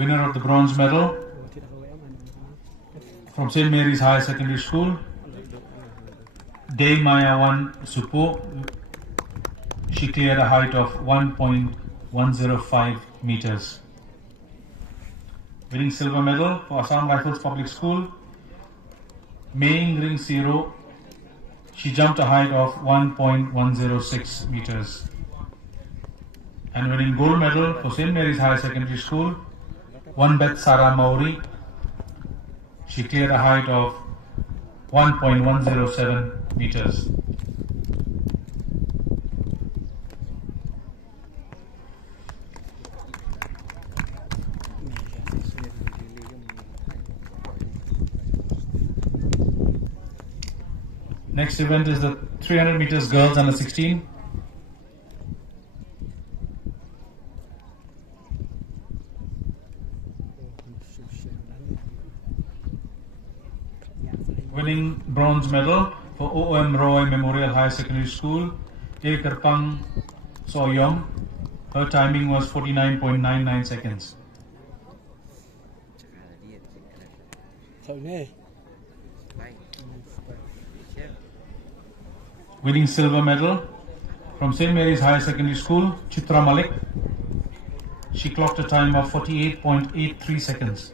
Winner of the bronze medal from St. Mary's Higher Secondary School, Day Mayawan Supo. She cleared a height of 1.105 meters. Winning silver medal for Assam Rifles Public School, Maing Ring Siro. She jumped a height of 1.106 meters. And winning gold medal for St. Mary's Higher Secondary School, Wanbet Sara Mauri. She cleared a height of 1.107 meters. Next event is the 300 meters girls under 16. Winning bronze medal for OM Roy Memorial Higher Secondary School, A. Karpang Soyom. Her timing was 49.99 seconds. Winning silver medal from St. Mary's Higher Secondary School, Chitra Malik. She clocked a time of 48.83 seconds.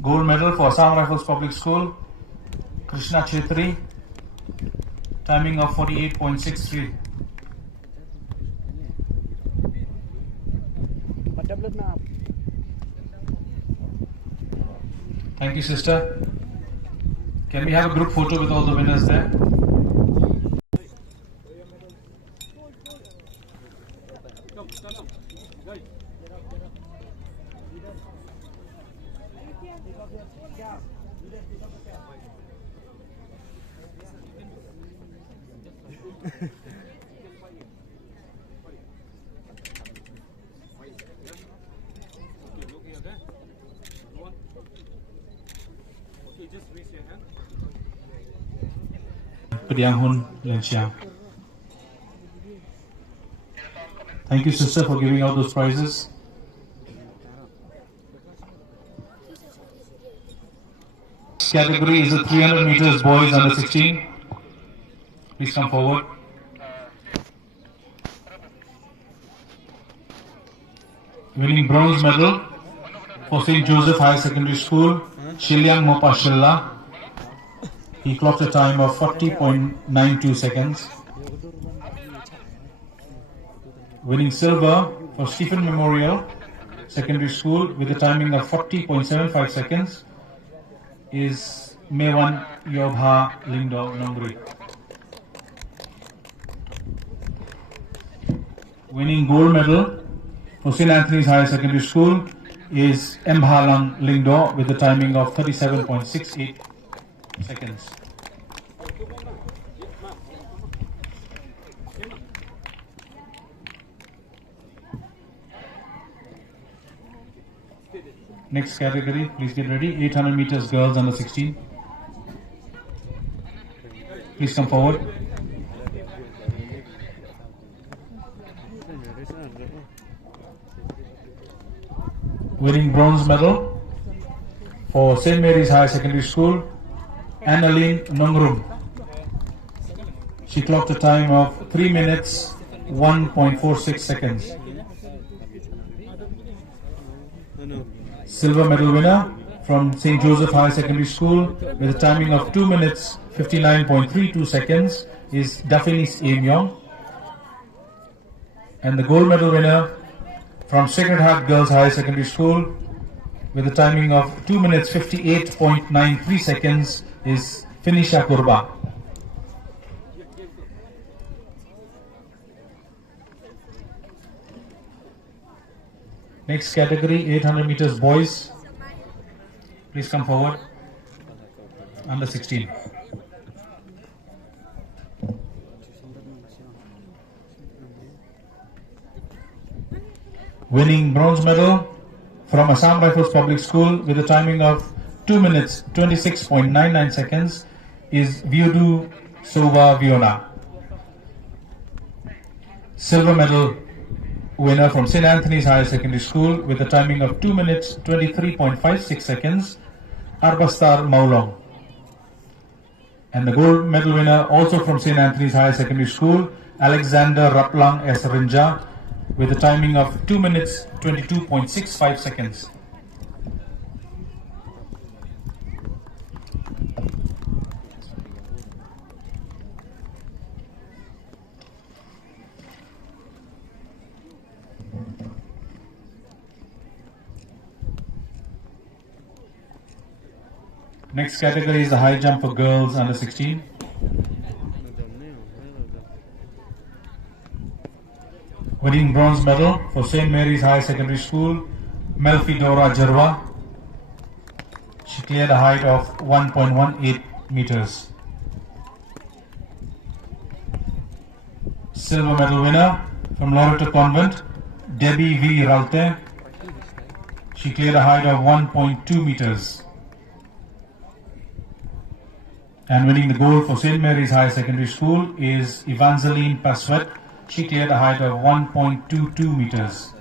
Gold medal for Assam Rifles Public School, Krishna Chetri, timing of 48.63. Thank you, sister. Can we have a group photo with all the winners there? Thank you, sister, for giving out those prizes. Category is the 300 meters boys under 16. Please come forward. Winning bronze medal for St. Joseph Higher Secondary School, Shilyang Mopa Shilla. He clocked a time of 40.92 seconds. Winning silver for Stephen Memorial Secondary School with a timing of 40.75 seconds is Mewan Yobha Lindo Nongri. Winning gold medal for St. Anthony's Higher Secondary School is Mbhalang Lingdo with a timing of 37.68 seconds. Next category, please get ready. 800 meters girls under 16. Please come forward. Winning bronze medal for St. Mary's Higher Secondary School, Annaline Nongrum. She clocked a time of 3 minutes 1.46 seconds. Silver medal winner from St. Joseph Higher Secondary School with a timing of 2 minutes 59.32 seconds is Daphnis Aimyong. And the gold medal winner from Sacred Heart Girls Higher Secondary School with a timing of 2 minutes 58.93 seconds is Finisha Kurba. Next category, 800 meters boys. Please come forward. Under 16. Winning bronze medal from Assam Rifles Public School with a timing of 2 minutes 26.99 seconds is Viodu Sova Viona. Silver medal winner from St. Anthony's Higher Secondary School with a timing of 2 minutes 23.56 seconds, Arbastar Maulong. And the gold medal winner also from St. Anthony's Higher Secondary School, Alexander Raplang S. Rinja, with a timing of 2 minutes 22.65 seconds. Next category is the high jump for girls under 16. Winning bronze medal for St. Mary's High Secondary School, Melfidora Jarwa. She cleared a height of 1.18 meters. Silver medal winner from Loreto Convent, Debbie V. Ralte. She cleared a height of 1.2 meters. And winning the gold for St. Mary's High Secondary School is Evangeline Paswet. She cleared a height of 1.22 meters.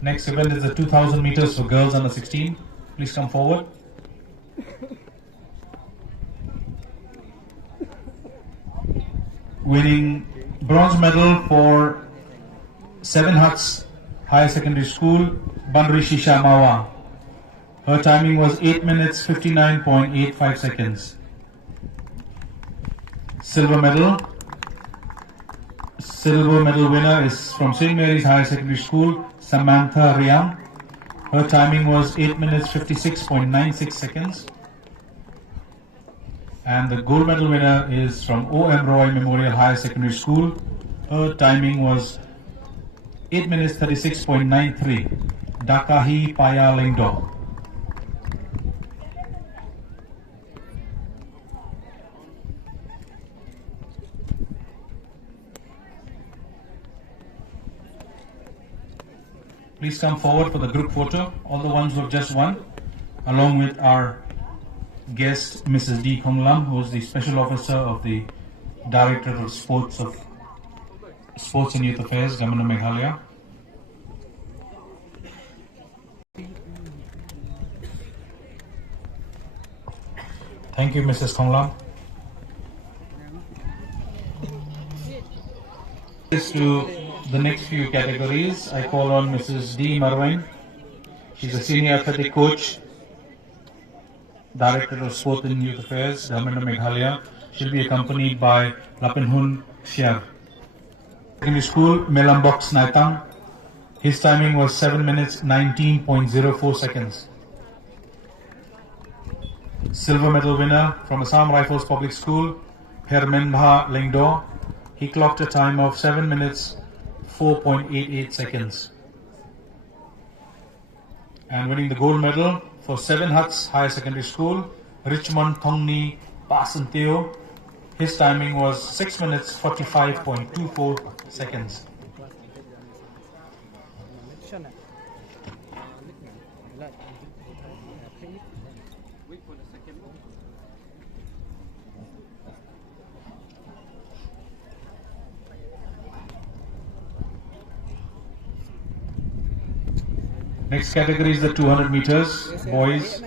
Next event is the 2000 meters for girls under 16. Please come forward. Winning bronze medal for Seven Huts Higher Secondary School, Banri Shisha Mawa. Her timing was 8 minutes 59.85 seconds. Silver medal winner is from St. Mary's Higher Secondary School, Samantha Riam. Her timing was 8 minutes 56.96 seconds. And the gold medal winner is from O.M. Roy Memorial Higher Secondary School. Her timing was 8 minutes 36.93. Dakahi Paya Lingdo. Please come forward for the group photo, all the ones who have just won, along with our guest, Mrs. D. Khong Lam, who is the Special Officer of the Director of Sports and Youth Affairs, Government of Meghalaya. Thank you, Mrs. Khong Lam. To the next few categories, I call on Mrs. D. Marwin. She's a Senior Athletic Coach, Director of Sport and Youth Affairs, Government of Meghalaya. She'll be accompanied by Lapenhun Xiar. Secondary School, Melambok Snaitang. His timing was 7 minutes 19.04 seconds. Silver medal winner from Assam Rifles Public School, Hermenbha Lengdo. He clocked a time of 7 minutes 4.88 seconds. And winning the gold medal for Seven Huts Higher Secondary School, Richmond Thongni Pasanteo. His timing was 6 minutes 45.24 seconds. Next category is the 200 meters, boys.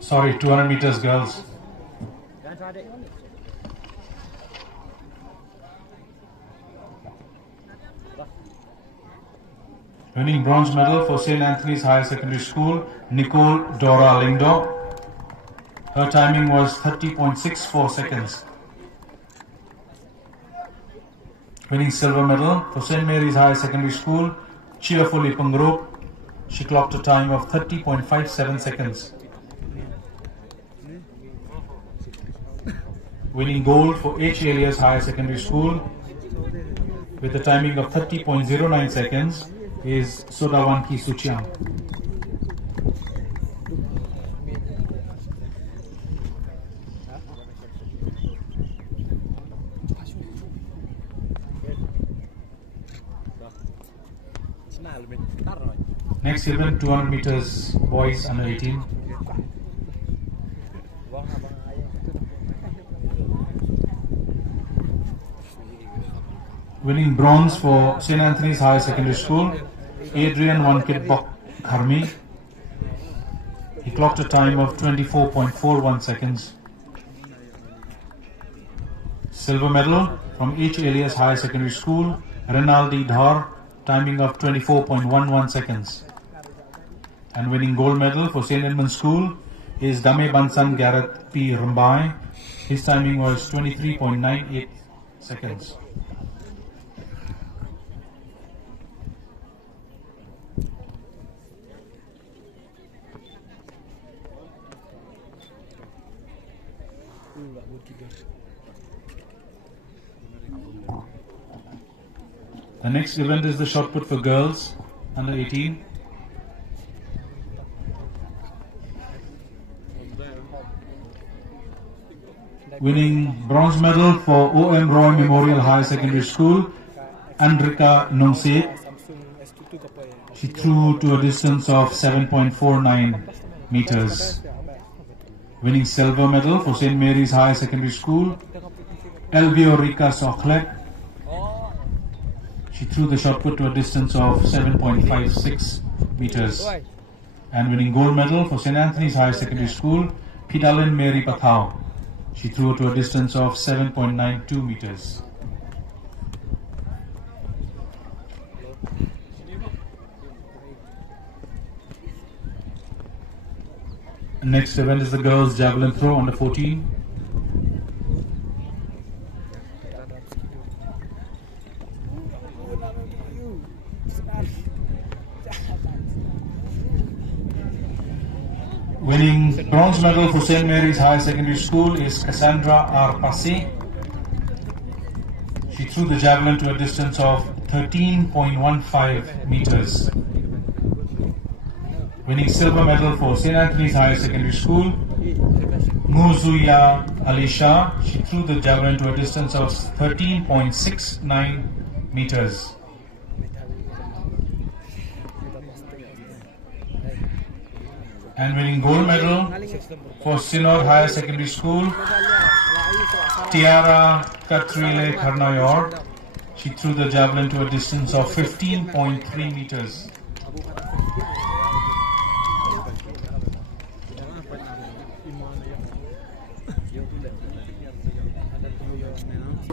Sorry, 200 meters, girls. Winning bronze medal for St. Anthony's Higher Secondary School, Nicole Dora Lingdo. Her timing was 30.64 seconds. Winning silver medal for St. Mary's Higher Secondary School, Cheerfully Pangro. She clocked a time of 30.57 seconds. winning gold for H. Elias Higher Secondary School with a timing of 30.09 seconds is Sodawanki Suchiang. Next event, 200 meters boys under 18. Winning bronze for St. Anthony's Higher Secondary School, Adrian Wankit Bok Kharmi. He clocked a time of 24.41 seconds. Silver medal from H. Elias Higher Secondary School, Renaldi Dhar, timing of 24.11 seconds. And winning gold medal for St. Edmund's School is Dame Bansan Gareth P. Rumbai. His timing was 23.98 seconds. The next event is the shot put for girls under 18. Winning bronze medal for O.M. Roy Memorial Higher Secondary School, Andrika Nongse. She threw to a distance of 7.49 meters. Winning silver medal for St. Mary's Higher Secondary School, Elvio Rika Sokhlek. She threw the shot put to a distance of 7.56 meters. And winning gold medal for St. Anthony's Higher Secondary School, Pidalin Mary Pathau. She threw to a distance of 7.92 meters. Next event is the girls' javelin throw under 14. Winning bronze medal for St. Mary's Higher Secondary School is Cassandra R. Passi. She threw the javelin to a distance of 13.15 meters. Winning silver medal for St. Anthony's Higher Secondary School, Muzuya Alisha. She threw the javelin to a distance of 13.69 meters. And winning gold medal for Sinod Higher Secondary School, Tiara Katrile Karnayor. She threw the javelin to a distance of 15.3 meters.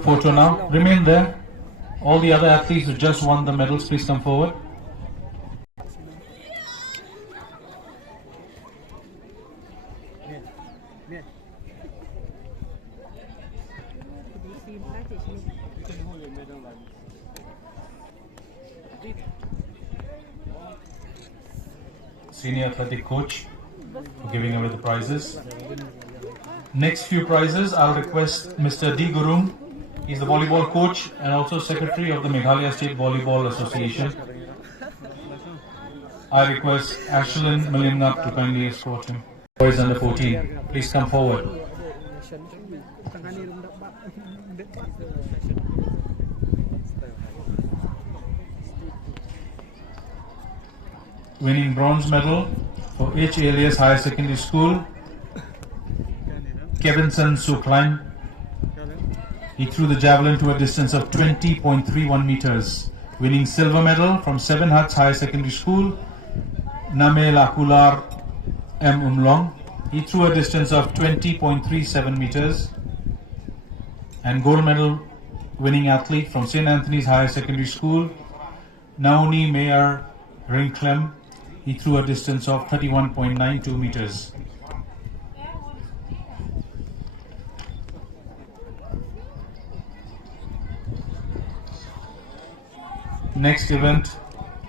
Photo now. Remain there. All the other athletes who just won the medals, please come forward. Senior athletic coach for giving away the prizes. Next few prizes, I'll request Mr. D. Gurung. He's the volleyball coach and also secretary of the Meghalaya State Volleyball Association. I request Ashlyn Malingap to kindly escort him. Boys under 14, please come forward. Winning bronze medal for H. Elias Higher Secondary School, Kevinson Sukline. He threw the javelin to a distance of 20.31 meters. Winning silver medal from Seven Huts Higher Secondary School, Namel Akular M. Umlong. He threw a distance of 20.37 meters. And gold medal winning athlete from St. Anthony's Higher Secondary School, Naomi Mayer Rinklem. He threw a distance of 31.92 meters. Next event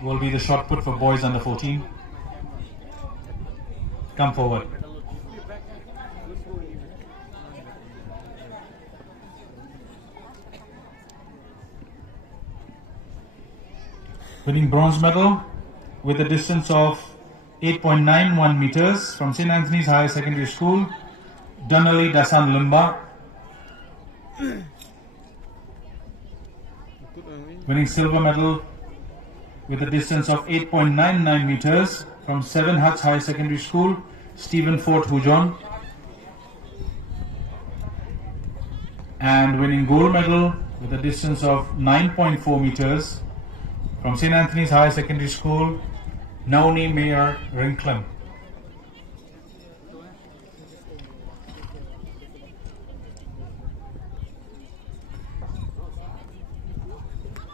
will be the shot put for boys under 14. Come forward. Winning bronze medal with a distance of 8.91 meters from St. Anthony's Higher Secondary School, Dunali Dasan Limba. Winning silver medal with a distance of 8.99 meters from 7 Huts High Secondary School, Stephen Fort Hujon. And winning gold medal with a distance of 9.4 meters from St. Anthony's Higher Secondary School, Nauni Mayor Rinklam.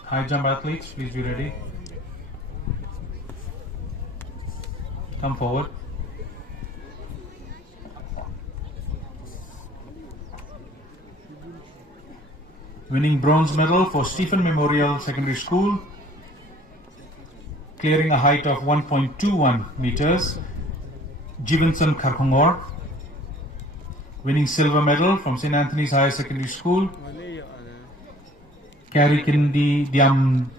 High jump athletes, please be ready. Come forward. Winning bronze medal for Stephen Memorial Secondary School, clearing a height of 1.21 meters, Jingsam Kharkongor. Winning silver medal from St. Anthony's Higher Secondary School, Karikindi Diam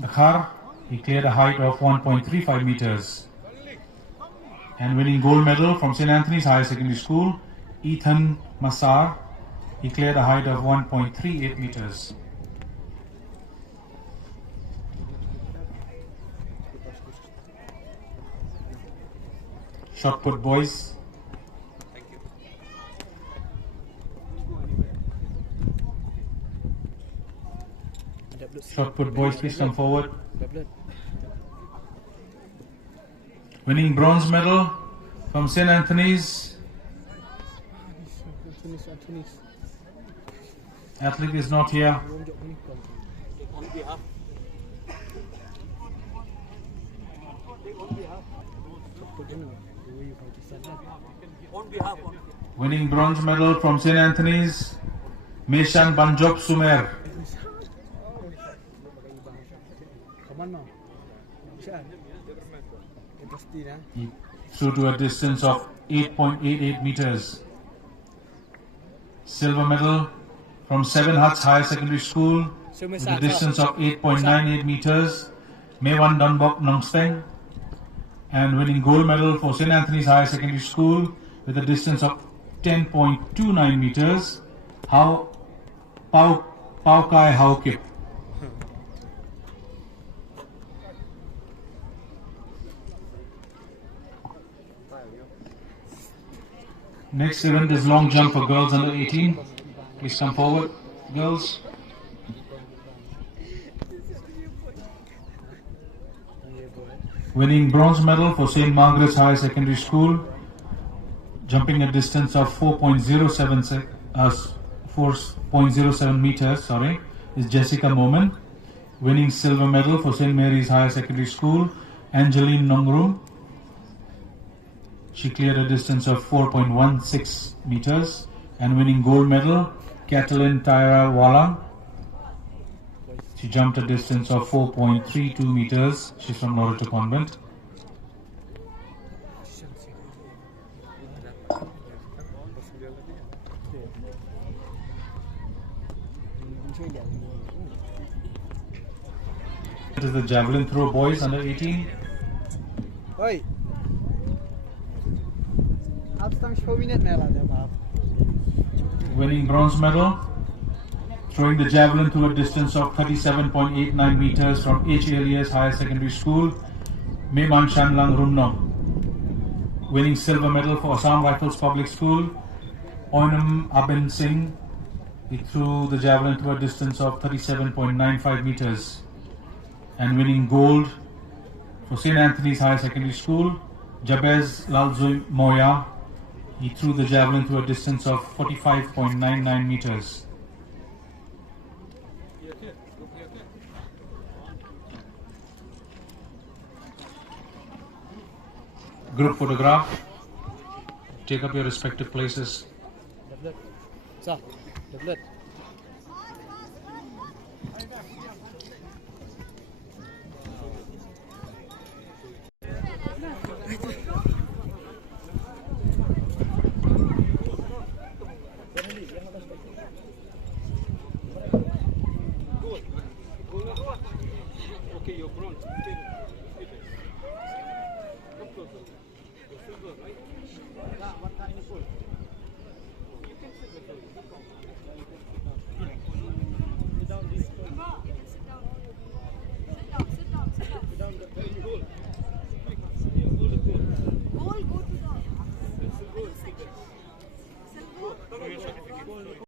Dakhar. He cleared a height of 1.35 meters. And winning gold medal from St. Anthony's Higher Secondary School, Ethan Masar. He cleared a height of 1.38 meters. Shot put boys. Shot put boys, please come forward. Winning bronze medal from St. Anthony's. Athlete is not here. Winning bronze medal from St. Anthony's, Meshan Nongjop Sumer. He threw to a distance of 8.88 meters. Silver medal from 7 Huts Higher Secondary School with a distance of 8.98 meters, Mewan Dunbok Nongsteng. And winning gold medal for St. Anthony's Higher Secondary School with a distance of 10.29 meters, Pau Kai Hau Kip. Next event is long jump for girls under 18. Please come forward, girls. Winning bronze medal for St. Margaret's Higher Secondary School, jumping a distance of 4.07 meters, is Jessica Moman. Winning silver medal for St. Mary's Higher Secondary School, Angeline Nongrum. She cleared a distance of 4.16 meters. And winning gold medal, Catalin Tyra Walang. She jumped a distance of 4.32 meters. She's from Loreto Convent. It is the javelin throw boys under 18. Oi. Winning bronze medal, throwing the javelin to a distance of 37.89 meters from HLES Higher Secondary School, Meman Shanlang Rumnong. Winning silver medal for Assam Rifles Public School, Oinam Abin Singh. He threw the javelin to a distance of 37.95 meters. And winning gold for St. Anthony's Higher Secondary School, Jabez Lalzui Moya. He threw the javelin to a distance of 45.99 meters. Group photograph. Take up your respective places. Okay, you're bronze. Come closer. The silver, right? Yeah, what time is full? You can sit with it.